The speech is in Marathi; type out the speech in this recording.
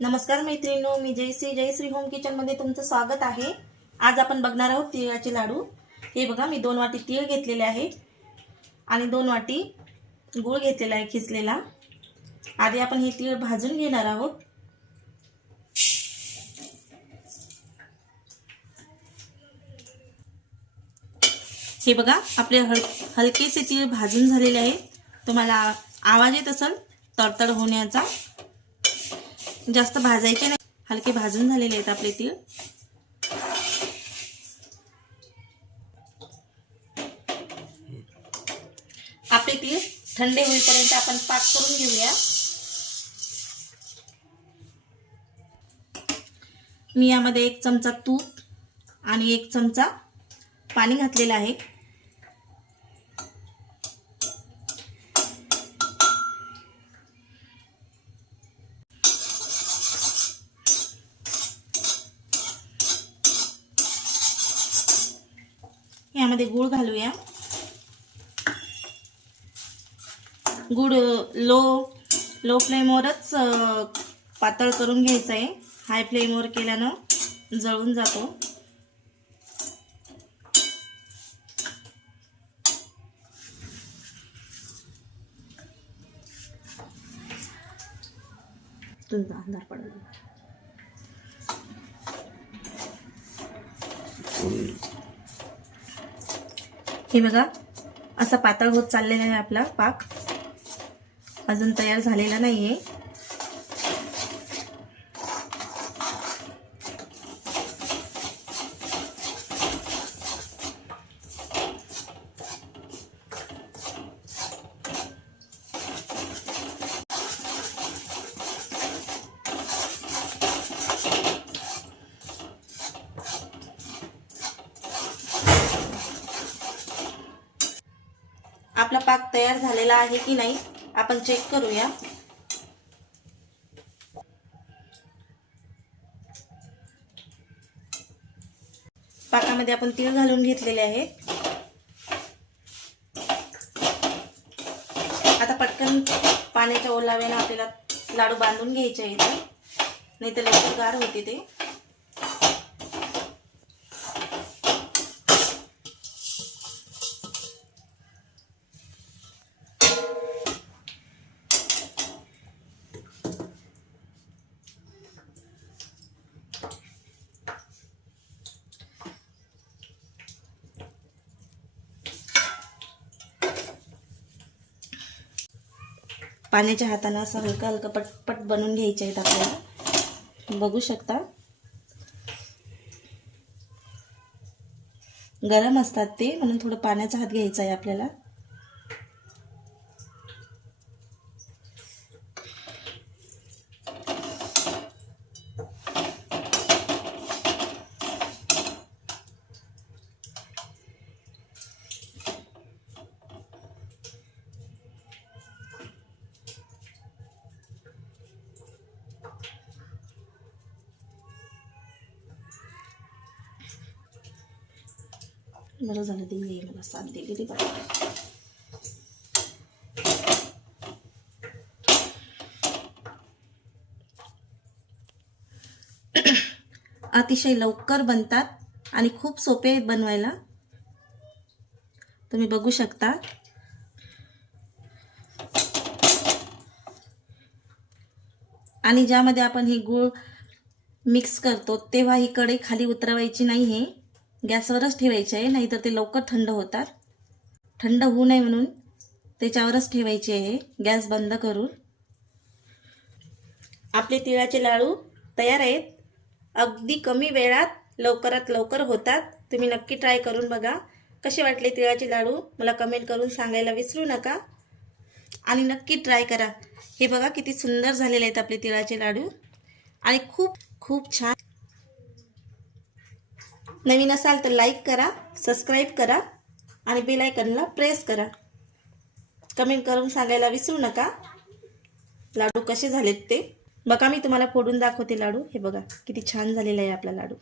नमस्कार मैत्रिणींनो मी जयश्री जयश्री होम किचनमध्ये तुमचं स्वागत आहे. आज आपण बघणार आहोत तिळाचे लाडू. हे बघा मी दोन वाटी तीळ घेतलेले आहे आणि दोन वाटी गूळ घेतलेला आहे खिचलेला आधी आपण हे तीळ भाजून घेणार आहोत. हे बघा आपले हल हलकेसे तीळ भाजून झालेले आहे. तुम्हाला आवाज येत असेल तडतड होण्याचा. जास्त भाजायचे नाही. हलके भाजून झालेले आहेत आपले तीळ. आपले तीळ थंडे होईपर्यंत आपण पाक करून घेऊया. मी यामध्ये एक चमचा तूप आणि एक चमचा पाणी घातलेलं आहे. यामध्ये गूळ घालूया. गूळ लो लो फ्लेमवरच पातळ करून घ्यायचं आहे हाय फ्लेमवर केल्यानं जळून जातो. तुमचा अंधार पडला. हे बघा असा पातळ होत चाललेला आहे आपला पाक. अजून तयार झालेला नाही आहे आपला पाक तयार झालेला आहे की नाही आपण चेक करूया. पाकामध्ये आपण तीळ घालून घेतलेले आहे. आता पटकन पाण्याच्या ओलाव्यानं आपल्याला लाडू बांधून घ्यायचे आहेत. नाही तर लवकर गार होते ते. पाण्याच्या हातानं असं हलकं हलकं पटपट बनवून घ्यायचे आहेत आपल्याला. बघू शकता. गरम असतात ते म्हणून थोडं पाण्याचा हात घ्यायचा आहे आपल्याला. बरं झालं दिली मला साथ दिली ती बरं अतिशय लवकर बनतात आणि खूप सोपे आहेत बनवायला. तुम्ही बघू शकता. आणि ज्यामध्ये आपण ही गूळ मिक्स करतो तेव्हा ही कढई खाली उतरवायची नाही आहे गॅसवरच ठेवायचे आहे नाहीतर ते लवकर थंड होतात. थंड होऊ नये म्हणून त्याच्यावरच ठेवायचे आहे गॅस बंद करून. आपले तिळाचे लाडू तयार आहेत. अगदी कमी वेळात लवकरात लवकर होतात. तुम्ही नक्की ट्राय करून बघा. कसे वाटले तिळाचे लाडू? मला कमेंट करून सांगायला विसरू नका. आणि नक्की ट्राय करा. हे बघा किती सुंदर झालेले आहेत आपले तिळाचे लाडू. आणि खूप खूप छान नवीन असाल तर लाईक करा सबस्क्राईब करा आणि बेल आयकनला प्रेस करा. कमेंट करून सांगायला विसरू नका. लाडू कसे झालेत ते? बघा मी तुम्हाला फोडून दाखवते लाडू. हे बघा किती छान झालेला आहे आपला लाडू.